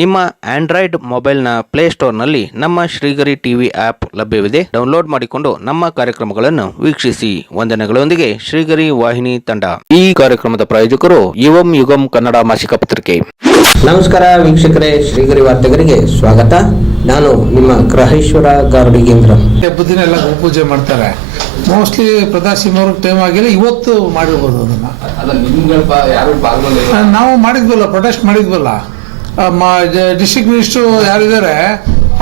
ನಿಮ್ಮ ಆಂಡ್ರಾಯ್ಡ್ ಮೊಬೈಲ್ನ ಪ್ಲೇಸ್ಟೋರ್ನಲ್ಲಿ ನಮ್ಮ ಶ್ರೀಗರಿ ಟಿವಿ ಆಪ್ ಲಭ್ಯವಿದೆ. ಡೌನ್ಲೋಡ್ ಮಾಡಿಕೊಂಡು ನಮ್ಮ ಕಾರ್ಯಕ್ರಮಗಳನ್ನು ವೀಕ್ಷಿಸಿ. ವಂದನೆಗಳೊಂದಿಗೆ ಶ್ರೀಗರಿ ವಾಹಿನಿ ತಂಡ. ಈ ಕಾರ್ಯಕ್ರಮದ ಪ್ರಾಯೋಜಕರು ಯುವಂ ಯುಗಂ ಕನ್ನಡ ಮಾಸಿಕ ಪತ್ರಿಕೆ. ನಮಸ್ಕಾರ ವೀಕ್ಷಕರೇ ಶ್ರೀಗರಿ ವಾರ್ತೆಗರಿಗೆ ಸ್ವಾಗತ. ನಾನು ನಿಮ್ಮ ಗ್ರಹೇಶ್ವರ ಗಾರ್ಡಿಗೇಂದ್ರ. ಬುದ್ಧಿನ ಎಲ್ಲ ಗೋಪೂಜೆ ಮಾಡ್ತಾರೆ. ಮೋಸ್ಟ್ಲಿ ಪ್ರದಾಸಿಮವ್ರ ಟೈಮ್ ಆಗಿಲ್ಲ ಇವತ್ತು ಮಾಡಿರ್ಬೋದು ಅದನ್ನ. ನಾವು ಮಾಡಿದ್ವಲ್ಲ ಪ್ರೊಟೆಸ್ಟ್ ಮಾಡಿದ್ವಲ್ಲ. ಡಿಸ್ಟ್ರಿಕ್ಟ್ ಮಿನಿಸ್ಟರ್ ಯಾರಿದ್ದಾರೆ,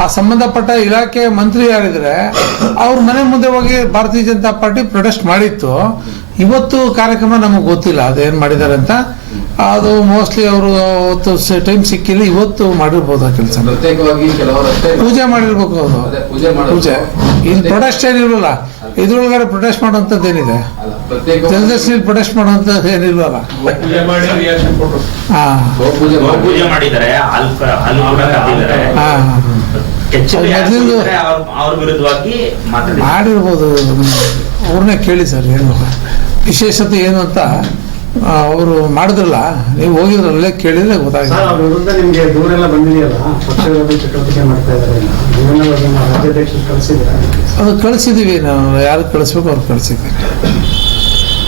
ಆ ಸಂಬಂಧಪಟ್ಟ ಇಲಾಖೆ ಮಂತ್ರಿ ಯಾರಿದ್ರೆ ಅವ್ರ ಮನೆ ಮುಂದೆ ಹೋಗಿ ಭಾರತೀಯ ಜನತಾ ಪಾರ್ಟಿ ಪ್ರೊಟೆಸ್ಟ್ ಮಾಡಿತ್ತು. ಇವತ್ತು ಕಾರ್ಯಕ್ರಮ ನಮಗೆ ಗೊತ್ತಿಲ್ಲ, ಅದೇನ್ ಮಾಡಿದ್ದಾರೆ ಅಂತ. ಅದು ಮೋಸ್ಟ್ಲಿ ಅವರು ಅವತ್ತು ಟೈಮ್ ಸಿಕ್ಕಿಲ್ಲ ಇವತ್ತು ಮಾಡಿರ್ಬೋದು ಆ ಕೆಲಸ. ಪೂಜೆ ಮಾಡಿರ್ಬೇಕು ಅವರು. ಪೂಜೆ ಮಾಡೋದು. ಪೂಜೆ. ಇಲ್ಲಿ ಪ್ರೊಟೆಸ್ಟ್ ಏನಿರಲ್ಲ ಇದ್ರೊಳಗಡೆ ಪ್ರೊಟೆಸ್ಟ್ ಮಾಡುವಂಥದ್ದು ಏನಿದೆ? ಜನದರ್ಶಿಲಿ ಪ್ರೊಟೆಸ್ಟ್ ಮಾಡುವಂಥದ್ದು ಏನಿಲ್ವಲ್ಲ? ಮಾತಾಡಿದ್ದಾರೆ ಮಾಡಿರ್ಬೋದು. ಅವ್ರನ್ನೇ ಕೇಳಿ ಸರ್ ಏನು ವಿಶೇಷತೆ ಏನು ಅಂತ? ಅವರು ಮಾಡಿದ್ರಲ್ಲ ನೀವು ಹೋಗಿದ್ರಲ್ಲೇ ಕೇಳಿದ್ರೆ ಗೊತ್ತಾಗಿಲ್ಲ ಗೊತ್ತಾಗುತ್ತೆ ಅದು ಕಳಿಸಿದೀವಿ ನಾವು ಯಾರು ಕಳಿಸ್ಬೇಕು ಅವ್ರು ಕಳಿಸಿದ್ದೀವಿ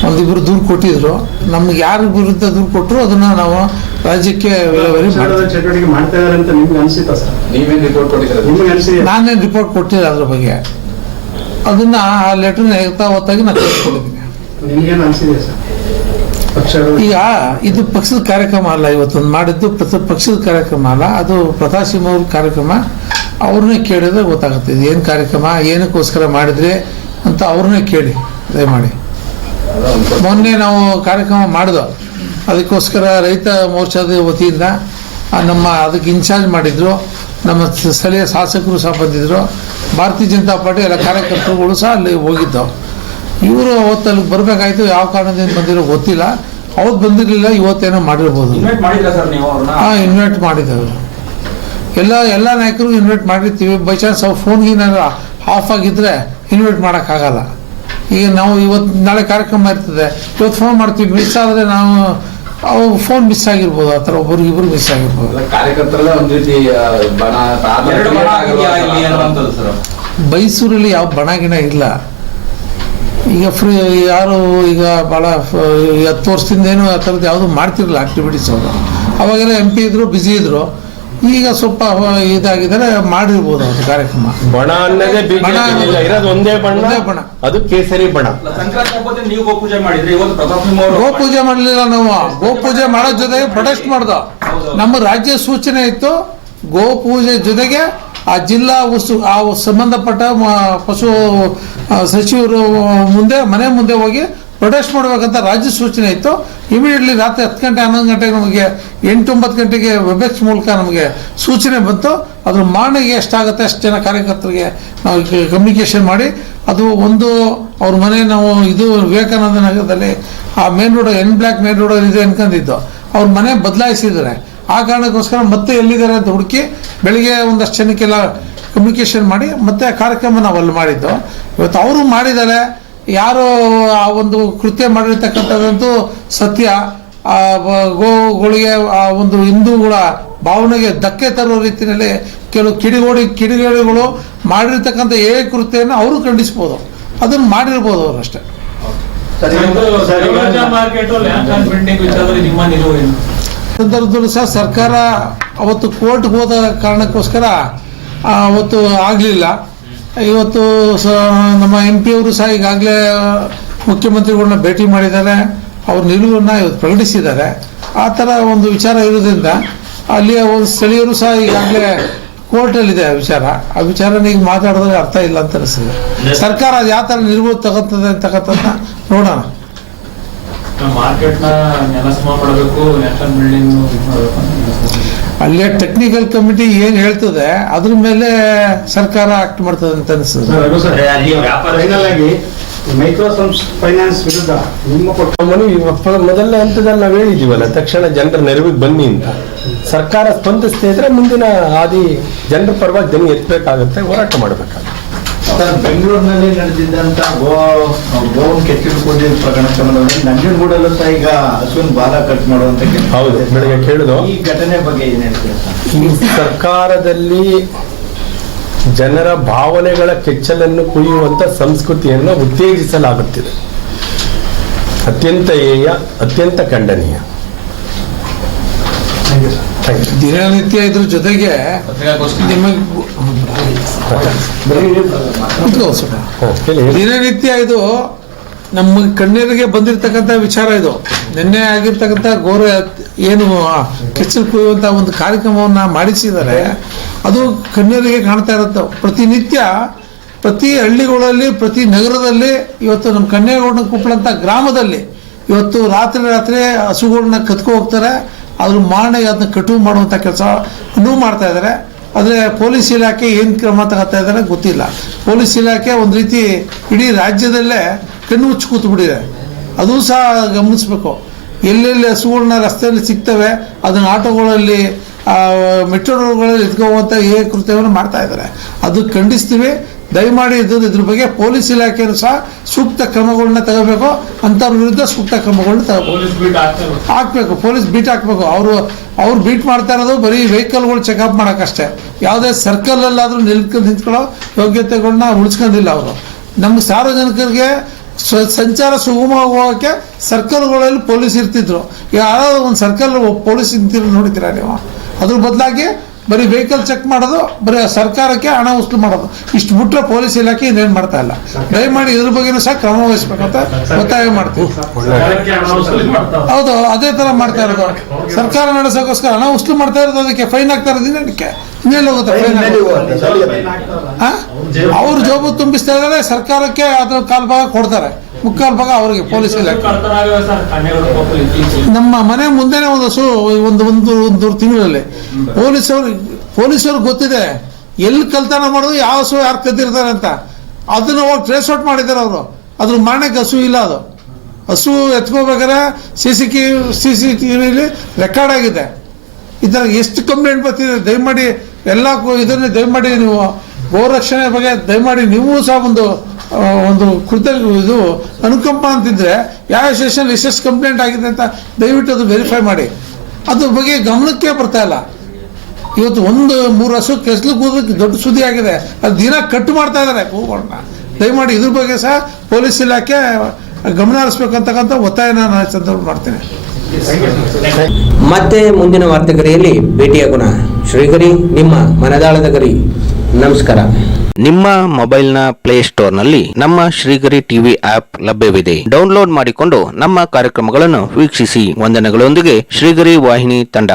ಒಂದಿಬ್ರು ದೂರು ಕೊಟ್ಟಿದ್ರು. ನಮ್ಗೆ ಯಾರ ವಿರುದ್ಧ ದೂರು ಕೊಟ್ಟರು ಅದನ್ನ ನಾವು ರಾಜ್ಯಕ್ಕೆ ವಿಲೇವಾರಿ ರಿಪೋರ್ಟ್ ನಾನೇನು ರಿಪೋರ್ಟ್ ಕೊಟ್ಟಿಲ್ಲ ಅದ್ರ ಬಗ್ಗೆ. ಅದನ್ನ ಆ ಲೆಟರ್ನ ಹೊತ್ತಾಗಿ ನಾನು ಕಳಿಸ್ಕೊಟ್ಟಿದ್ದೀನಿ ಈಗ ಇದು ಪಕ್ಷದ ಕಾರ್ಯಕ್ರಮ ಅಲ್ಲ, ಇವತ್ತೊಂದು ಮಾಡಿದ್ದು ಪಕ್ಷದ ಕಾರ್ಯಕ್ರಮ ಅಲ್ಲ, ಅದು ಪ್ರತಾಪ್ ಅವ್ರ ಕಾರ್ಯಕ್ರಮ. ಅವ್ರನ್ನೇ ಕೇಳಿದ್ರೆ ಗೊತ್ತಾಗುತ್ತೆ, ಇದು ಏನು ಕಾರ್ಯಕ್ರಮ, ಏನಕ್ಕೋಸ್ಕರ ಮಾಡಿದ್ರೆ ಅಂತ ಅವ್ರನ್ನೇ ಕೇಳಿ, ದಯಮಾಡಿ. ಮೊನ್ನೆ ನಾವು ಕಾರ್ಯಕ್ರಮ ಮಾಡಿದ ಅದಕ್ಕೋಸ್ಕರ ರೈತ ಮೋರ್ಚಾದ ವತಿಯಿಂದ ನಮ್ಮ ಅದಕ್ಕೆ ಇನ್ಚಾರ್ಜ್ ಮಾಡಿದ್ರು. ನಮ್ಮ ಸ್ಥಳೀಯ ಶಾಸಕರು ಸಹ ಬಂದಿದ್ದರು ಭಾರತೀಯ ಜನತಾ ಪಾರ್ಟಿ ಎಲ್ಲ ಕಾರ್ಯಕರ್ತರುಗಳು ಸಹ ಅಲ್ಲಿ ಹೋಗಿದ್ದು ಇವರು ಅವತ್ತು ಅಲ್ಲಿ ಬರಬೇಕಾಯ್ತು ಯಾವ ಕಾರಣದಿಂದ ಬಂದಿರೋ ಗೊತ್ತಿಲ್ಲ. ಅವತ್ತು ಬಂದಿರಲಿಲ್ಲ ಇವತ್ತೇನೋ ಮಾಡಿರ್ಬೋದು. ಮಾಡಿದ್ರ ಸರ್ ನೀವು ಅವ್ರನ್ನ? ಹಾಂ ಇನ್ವೈಟ್ ಮಾಡಿದ್ದೇವೆ ಎಲ್ಲ ಎಲ್ಲ ನಾಯಕರು ಇನ್ವೈಟ್ ಮಾಡಿರ್ತೀವಿ. ಬೈ ಚಾನ್ಸ್ ಅವ್ರ ಫೋನ್ಗೆ ಏನಾದ್ರು ಆಫ್ ಆಗಿದ್ರೆ ಇನ್ವೈಟ್ ಮಾಡೋಕ್ಕಾಗಲ್ಲ. ಈಗ ನಾವು ಇವತ್ತು ನಾಳೆ ಕಾರ್ಯಕ್ರಮ ಇರ್ತದೆ. ಇವತ್ತು ಫೋನ್ ಮಾಡ್ತೀವಿ. ಮಿಸ್ ಆದರೆ ನಾವು ಅವು ಫೋನ್ ಮಿಸ್ ಆಗಿರ್ಬೋದು. ಆ ಥರ ಒಬ್ಬರು ಇಬ್ಬರು ಮಿಸ್ ಆಗಿರ್ಬೋದು. ಕಾರ್ಯಕರ್ತರಲ್ಲೇ ಒಂದ್ ರೀತಿ ಮೈಸೂರಲ್ಲಿ ಯಾವ ಬಣ ಗಿಣ ಇಲ್ಲ. ಈಗ ಫ್ರೀ ಯಾರು ಈಗ ಭಾಳ ಹತ್ತು ವರ್ಷದಿಂದ ಏನು ಆ ಥರದ್ದು ಯಾವುದು ಮಾಡ್ತಿರಲಿಲ್ಲ ಆಕ್ಟಿವಿಟೀಸ್ ಅವರು. ಅವಾಗೆಲ್ಲ ಎಂ ಪಿ ಇದ್ರು ಬ್ಯುಸಿ ಇದ್ರು. ಈಗ ಸ್ವಲ್ಪ ಇದಾಗಿದ್ದಾರೆ ಮಾಡಿರ್ಬೋದು ಅದು ಕಾರ್ಯಕ್ರಮ. ಬಣ ಅನ್ನೋದೇ ಬಣ ಇರೋದು ಒಂದೇ ಬಣ್ಣ ಒಂದೇ ಬಣ. ಅದು ಕೇಸರಿ ಬಣ. ನೀವು ಗೋಪೂಜೆ ಮಾಡಿದ್ರಿ ಗೋಪೂಜೆ ಪ್ರತಾಪ್ ಅವರು ಗೋ ಪೂಜೆ ಮಾಡಲಿಲ್ಲ ನಾವು. ಗೋಪೂಜೆ ಮಾಡೋ ಜೊತೆಗೆ ಪ್ರೊಟೆಸ್ಟ್ ಮಾಡ್ದ. ನಮ್ಮ ರಾಜ್ಯ ಸೂಚನೆ ಇತ್ತು ಗೋ ಪೂಜೆ ಜೊತೆಗೆ ಆ ಜಿಲ್ಲಾ ವಸ್ತು, ಆ ಸಂಬಂಧಪಟ್ಟ ಪಶು ಸಚಿವರು ಮುಂದೆ, ಮನೆ ಮುಂದೆ ಹೋಗಿ ಪ್ರೊಟೆಸ್ಟ್ ಮಾಡಬೇಕಂತ ರಾಜ್ಯ ಸೂಚನೆ ಇತ್ತು. ಇಮಿಡಿಯೇಟ್ಲಿ ರಾತ್ರಿ ಹತ್ತು ಗಂಟೆ, ಹನ್ನೊಂದು ಗಂಟೆಗೆ ನಮಗೆ ಎಂಟು ಒಂಬತ್ತು ಗಂಟೆಗೆ ವೆಬೆಕ್ಸ್ ಮೂಲಕ ನಮಗೆ ಸೂಚನೆ ಬಂತು. ಅದ್ರ ಮಾರ್ನಿಂಗ್ ಎಷ್ಟಾಗುತ್ತೆ, ಅಷ್ಟು ಜನ ಕಾರ್ಯಕರ್ತರಿಗೆ ನಾವು ಕಮ್ಯುನಿಕೇಶನ್ ಮಾಡಿ. ಅದು ಒಂದು, ಅವ್ರ ಮನೆ ನಾವು ಇದು ವಿವೇಕಾನಂದ ನಗರದಲ್ಲಿ ಆ main road N block main road ಇದೆ ಅನ್ಕೊಂಡಿದ್ದು. ಅವ್ರ ಮನೆ ಬದಲಾಯಿಸಿದ್ದಾರೆ. ಆ ಕಾರಣಕ್ಕೋಸ್ಕರ ಮತ್ತೆ ಎಲ್ಲಿದ್ದಾರೆ ಅಂತ ಹುಡುಕಿ ಬೆಳಿಗ್ಗೆ ಒಂದಷ್ಟು ಜನಕ್ಕೆಲ್ಲ ಕಮ್ಯುನಿಕೇಶನ್ ಮಾಡಿ ಮತ್ತೆ ಆ ಕಾರ್ಯಕ್ರಮ ನಾವು ಅಲ್ಲಿ ಮಾಡಿದ್ದು. ಇವತ್ತು ಅವರು ಮಾಡಿದ್ದಾರೆ. ಯಾರು ಆ ಒಂದು ಕೃತ್ಯ ಮಾಡಿರ್ತಕ್ಕಂಥದ್ದಂತೂ ಸತ್ಯ. ಆ ಗೋಗಳಿಗೆ ಆ ಒಂದು ಹಿಂದೂಗಳ ಭಾವನೆಗೆ ಧಕ್ಕೆ ತರುವ ರೀತಿಯಲ್ಲಿ ಕೆಲವು ಕಿಡಿಗೋಡಿ ಕಿಡಿಗೇಡಿಗಳು ಮಾಡಿರ್ತಕ್ಕಂಥ ಏ ಕೃತ್ಯನ ಅವರು ಖಂಡಿಸ್ಬೋದು. ಅದನ್ನು ಮಾಡಿರ್ಬೋದು ಅವರು ಅಷ್ಟೇ. ಸಂದರ್ಭದಲ್ಲೂ ಸಹ ಸರ್ಕಾರ ಅವತ್ತು ಕೋರ್ಟ್ಗೆ ಹೋದ ಕಾರಣಕ್ಕೋಸ್ಕರ ಅವತ್ತು ಆಗಲಿಲ್ಲ. ಇವತ್ತು ನಮ್ಮ ಎಂ ಪಿ ಅವರು ಸಹ ಈಗಾಗಲೇ ಮುಖ್ಯಮಂತ್ರಿಗಳನ್ನ ಭೇಟಿ ಮಾಡಿದ್ದಾರೆ. ಅವ್ರ ನಿಲುವನ್ನು ಇವತ್ತು ಪ್ರಕಟಿಸಿದ್ದಾರೆ. ಆ ಥರ ಒಂದು ವಿಚಾರ ಇರೋದ್ರಿಂದ ಅಲ್ಲಿಯ ಒಂದು ಸ್ಥಳೀಯರು ಸಹ ಈಗಾಗಲೇ ಕೋರ್ಟಲ್ಲಿದೆ ಆ ವಿಚಾರ. ಆ ವಿಚಾರನ ಈಗ ಮಾತಾಡಿದ್ರೆ ಅರ್ಥ ಇಲ್ಲ ಅಂತ ಅನಿಸ್ತದೆ. ಸರ್ಕಾರ ಅದು ಯಾವ ಥರ ನಿಲುವು ತಗೋತದೆ ಅಂತಕ್ಕಂಥದ್ದನ್ನ ನೋಡೋಣ. ಅಲ್ಲೇ ಟೆಕ್ನಿಕಲ್ ಕಮಿಟಿ ಏನ್ ಹೇಳ್ತದೆ ಅದ್ರ ಮೇಲೆ ಸರ್ಕಾರ ಆಕ್ಟ್ ಮಾಡ್ತದೆ ಅಂತ ಅನಿಸ್ತದೆ. ಮೈಕ್ರೋ ಫೈನಾನ್ಸ್ ವಿರುದ್ಧ ನಿಮ್ಮ ಮೊದಲನೇ ಹಂತದಲ್ಲಿ ನಾವು ಹೇಳಿದೀವಲ್ಲ ತಕ್ಷಣ ಜನರ ನೆರವಿಗೆ ಬನ್ನಿ ಅಂತ. ಸರ್ಕಾರ ಸ್ಪಂದಿಸ್ತಾ ಇದ್ರೆ ಮುಂದಿನ ಹಾದಿ ಜನರ ಪರವಾಗಿ ಜನ ಎತ್ತಬೇಕಾಗುತ್ತೆ ಹೋರಾಟ ಮಾಡಬೇಕಾಗುತ್ತೆ. ಸರ್ ಬೆಂಗಳೂರಿನಲ್ಲಿ ನಡೆದಿದ್ದಂತ ಗೋವನ್ ಕೆತ್ತಿಡ್ಕೊಂಡು ಪ್ರಕರಣ ಸಂಬಂಧ ನಂಜನಗೂಡಲ್ಲೂ ಸಹ ಈಗ ಹಸುವಿನ ಬಾಲ ಕಟ್ ಮಾಡುವಂತ ಕೆಲಸ ಹೌದು, ಬೆಳಿಗ್ಗೆ. ಈ ಘಟನೆ ಬಗ್ಗೆ ಏನ್ ಹೇಳ್ತೀರಾ ಈ ಸರ್ಕಾರದಲ್ಲಿ ಜನರ ಭಾವನೆಗಳ ಕೆಚ್ಚಲನ್ನು ಕುಯ್ಯುವಂತ ಸಂಸ್ಕೃತಿಯನ್ನು ಉತ್ತೇಜಿಸಲಾಗುತ್ತಿದೆ ಅತ್ಯಂತ ಏಯ ಅತ್ಯಂತ ಖಂಡನೀಯ. ದಿನನಿತ್ಯ ಇದ್ರ ಜೊತೆಗೆ. ದಿನನಿತ್ಯ ಇದು ನಮ್ಮ ಕಣ್ಣೀರಿಗೆ ಬಂದಿರತಕ್ಕಂಥ ವಿಚಾರ ಇದು ನಿನ್ನೆ ಆಗಿರ್ತಕ್ಕಂಥ ಗೋರ ಏನು ಕೆಚ್ಚಲು ಕುಯ್ಯುವಂತ ಒಂದು ಕಾರ್ಯಕ್ರಮವನ್ನ ಮಾಡಿಸಿದರೆ ಅದು ಕಣ್ಣೀರಿಗೆ ಕಾಣ್ತಾ ಇರುತ್ತೆ ಪ್ರತಿನಿತ್ಯ ಪ್ರತಿ ಹಳ್ಳಿಗಳಲ್ಲಿ ಪ್ರತಿ ನಗರದಲ್ಲಿ ಇವತ್ತು ನಮ್ಮ ಕನ್ನೇಗೌಡ ಕುಪ್ಪಳಂಥ ಗ್ರಾಮದಲ್ಲಿ ಇವತ್ತು ರಾತ್ರಿ ರಾತ್ರಿ ಹಸುಗಳನ್ನ ಕತ್ಕೊ ಹೋಗ್ತಾರೆ. ಅದ್ರ ಮಾರಣೆ ಅದನ್ನ ಕಟು ಮಾಡುವಂಥ ಕೆಲಸ ಮಾಡ್ತಾ ಇದ್ದಾರೆ ಆದರೆ ಪೊಲೀಸ್ ಇಲಾಖೆ ಏನು ಕ್ರಮ ತಗೋತಾ ಇದ್ದಾರೆ ಗೊತ್ತಿಲ್ಲ. ಪೊಲೀಸ್ ಇಲಾಖೆ ಒಂದು ರೀತಿ ಇಡೀ ರಾಜ್ಯದಲ್ಲೇ ಕಣ್ಣು ಮುಚ್ಚಿ ಕೂತು ಬಿಟ್ಟಿದೆ. ಅದು ಸಹ ಗಮನಿಸಬೇಕು. ಎಲ್ಲೆಲ್ಲಿ ಹಸುಗಳನ್ನ ರಸ್ತೆಯಲ್ಲಿ ಸಿಗ್ತವೆ, ಅದನ್ನ ಆಟೋಗಳಲ್ಲಿ ಮೆಟ್ರೋಗಳಲ್ಲಿ ಎತ್ಕೋವಂಥ ಏ ಕೃತ್ಯವನ್ನು ಮಾಡ್ತಾ ಇದ್ದಾರೆ ಅದು ಖಂಡಿಸ್ತೀವಿ. ದಯಮಾಡಿ ಇದು ಇದ್ರ ಬಗ್ಗೆ ಪೊಲೀಸ್ ಇಲಾಖೆಯೂ ಸಹ ಸೂಕ್ತ ಕ್ರಮಗಳನ್ನ ತಗೋಬೇಕು ಅಂಥವ್ರ ವಿರುದ್ಧ ಸೂಕ್ತ ಕ್ರಮಗಳನ್ನ ತಗೋಬೇಕು. ಪೊಲೀಸ್ ಬೀಟ್ ಆಗ್ತಾರೆ ಹಾಕ್ಬೇಕು ಪೊಲೀಸ್ ಬೀಟ್ ಹಾಕ್ಬೇಕು. ಅವರು ಅವ್ರು ಬೀಟ್ ಮಾಡ್ತಾ ಇರೋದು ಬರೀ ವೆಹಿಕಲ್ಗಳು ಚೆಕಪ್ ಮಾಡೋಕ್ಕಷ್ಟೇ. ಯಾವುದೇ ಸರ್ಕಲಲ್ಲಾದರೂ ನಿಲ್ಕೊಂಡು ನಿಂತ್ಕೊಳ್ಳೋ ಯೋಗ್ಯತೆಗಳನ್ನ ಉಳಿಸ್ಕೊಂಡಿಲ್ಲ ಅವರು. ನಮ್ಮ ಸಾರ್ವಜನಿಕರಿಗೆ ಸಂಚಾರ ಸಂಚಾರ ಹೋಗೋಕ್ಕೆ ಸರ್ಕಲ್ಗಳಲ್ಲಿ ಪೊಲೀಸ್ ಇರ್ತಿದ್ರು. ಯಾರಾದ್ರೂ ಒಂದು ಸರ್ಕಲ್ ಪೊಲೀಸ್ ನಿಂತಿರೋ ನೋಡಿದ್ದೀರಾ ನೀವು? ಅದ್ರ ಬದಲಾಗಿ ಬರೀ ವೆಹಿಕಲ್ ಚೆಕ್ ಮಾಡೋದು ಬರೀ ಸರ್ಕಾರಕ್ಕೆ ಹಣ ವಸೂಲು ಮಾಡೋದು. ಇಷ್ಟು ಬಿಟ್ಟರೆ ಪೊಲೀಸ್ ಇಲಾಖೆ ಇನ್ನೇನು ಮಾಡ್ತಾ ಇಲ್ಲ. ದಯಮಾಡಿ ಇದ್ರ ಬಗ್ಗೆನೂ ಸಹ ಕ್ರಮ ವಹಿಸ್ಬೇಕಂತ ಒತ್ತಾಯ ಮಾಡ್ತೀವಿ. ಸರ್ಕಾರಕ್ಕೆ ಹಣ ಮಾಡ್ತಾರೆ ಹೌದು ಅದೇ ತರ ಮಾಡ್ತಾ ಇರೋದು. ಸರ್ಕಾರ ನಡೆಸೋಕ್ಕೋಸ್ಕರ ಹಣ ವಸೂಲು ಮಾಡ್ತಾ ಇರೋದು ಅದಕ್ಕೆ ಫೈನ್ ಆಗ್ತಾ ಇರೋದಿಲ್ಲ ಅದಕ್ಕೆ? ಇನ್ನೇನು ಹೋಗುತ್ತೆ ಫೈನ್ ಅವ್ರ ಜೋಬು ತುಂಬಿಸ್ತಾ ಇದ್ದಾರೆ ಸರ್ಕಾರಕ್ಕೆ ಅದ್ರ ಕಾಲ್ ಭಾಗ ಕೊಡ್ತಾರೆ. ಮುಕ್ಕಾಲ್ ಭಾಗ ಅವರಿಗೆ ಪೊಲೀಸ್ ಇಲಾಖೆ ನಮ್ಮ ಮನೆ ಮುಂದೆನೆ ಒಂದು ಹಸು ಒಂದು ಒಂದು ಒಂದು ತಿಂಗಳಲ್ಲಿ ಪೊಲೀಸರು ಪೊಲೀಸರು ಗೊತ್ತಿದೆ ಎಲ್ಲಿ ಕಲ್ತನ ಮಾಡೋದು ಯಾವ ಹಸು ಯಾರು ಕದ್ದಿರ್ತಾರೆ ಅಂತ. ಅದನ್ನ ಹೋಗಿ ಟ್ರೇಸ್ ಔಟ್ ಮಾಡಿದ್ದಾರೆ ಅವರು. ಅದ್ರ ಮಾಡಕ್ಕೆ ಹಸು ಇಲ್ಲ ಅದು. ಹಸು ಎತ್ಕೋಬೇಕಾದ್ರೆ C C T C C T ವಿಲಿ ರೆಕಾರ್ಡ್ ಆಗಿದೆ. ಈ ಥರ ಎಷ್ಟು ಕಂಪ್ಲೇಂಟ್ ಬರ್ತಿದೆ? ದಯಮಾಡಿ ಎಲ್ಲ ಇದನ್ನೇ ದಯಮಾಡಿ ನೀವು ಗೋರಕ್ಷಣೆ ಬಗ್ಗೆ ದಯಮಾಡಿ ನೀವು ಸಹ ಒಂದು ಒಂದು ಕೃತ ಇದು ಅನುಕಂಪ ಅಂತಿದ್ರೆ ಯಾವ ಸೆಷನ್ ರಿಸರ್ಚ್ ಕಂಪ್ಲೇಂಟ್ ಆಗಿದೆ ಅಂತ ದಯವಿಟ್ಟು ಅದು ವೆರಿಫೈ ಮಾಡಿ. ಅದ್ರ ಬಗ್ಗೆ ಗಮನಕ್ಕೆ ಬರ್ತಾ ಇಲ್ಲ. ಇವತ್ತು ಒಂದು, ಮೂರು ಹಸು ಕೆಸಲು ಕೂದಕ್ಕೆ ದೊಡ್ಡ ಸುದ್ದಿ ಆಗಿದೆ. ಅದು ದಿನ ಕಟ್ ಮಾಡ್ತಾ ಇದ್ದಾರೆ ಕೂಗಳನ್ನ ದಯಮಾಡಿ ಇದ್ರ ಬಗ್ಗೆ ಸಹ ಪೊಲೀಸ್ ಇಲಾಖೆ ಗಮನ ಹರಿಸ್ಬೇಕಂತಕ್ಕಂಥ ಒತ್ತಾಯ ನಾನು ಸಂದರ್ಭ ಮಾಡ್ತೇನೆ. ಮತ್ತೆ ಮುಂದಿನ ವಾರ್ತೆಗರಿಯಲ್ಲಿ ಭೇಟಿಯಾಗೋಣ. ಶ್ರೀಗರಿ ನಿಮ್ಮ ಮನದಾಳದ ಗರಿ. ನಮಸ್ಕಾರ. ನಿಮ್ಮ ಮೊಬೈಲ್ನ ಪ್ಲೇಸ್ಟೋರ್ನಲ್ಲಿ ನಮ್ಮ ಶ್ರೀಗರಿ ಟಿವಿ ಆಪ್ ಲಭ್ಯವಿದೆ. ಡೌನ್ಲೋಡ್ ಮಾಡಿಕೊಂಡು ನಮ್ಮ ಕಾರ್ಯಕ್ರಮಗಳನ್ನು ವೀಕ್ಷಿಸಿ. ವಂದನೆಗಳೊಂದಿಗೆ ಶ್ರೀಗರಿ ವಾಹಿನಿ ತಂಡ.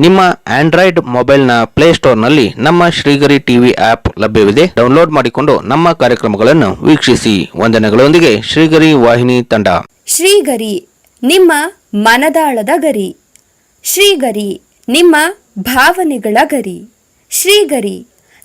ನಿಮ್ಮ ಆಂಡ್ರಾಯ್ಡ್ ಮೊಬೈಲ್ನ ಪ್ಲೇಸ್ಟೋರ್ನಲ್ಲಿ ನಮ್ಮ ಶ್ರೀಗರಿ ಟಿವಿ ಆಪ್ ಲಭ್ಯವಿದೆ. ಡೌನ್ಲೋಡ್ ಮಾಡಿಕೊಂಡು ನಮ್ಮ ಕಾರ್ಯಕ್ರಮಗಳನ್ನು ವೀಕ್ಷಿಸಿ. ವಂದನೆಗಳೊಂದಿಗೆ ಶ್ರೀಗರಿ ವಾಹಿನಿ ತಂಡ. ಶ್ರೀಗರಿ, ನಿಮ್ಮ ಮನದಾಳದ ಗರಿ. ಶ್ರೀಗರಿ, ನಿಮ್ಮ ಭಾವನೆಗಳ ಗರಿ. ಶ್ರೀಗರಿ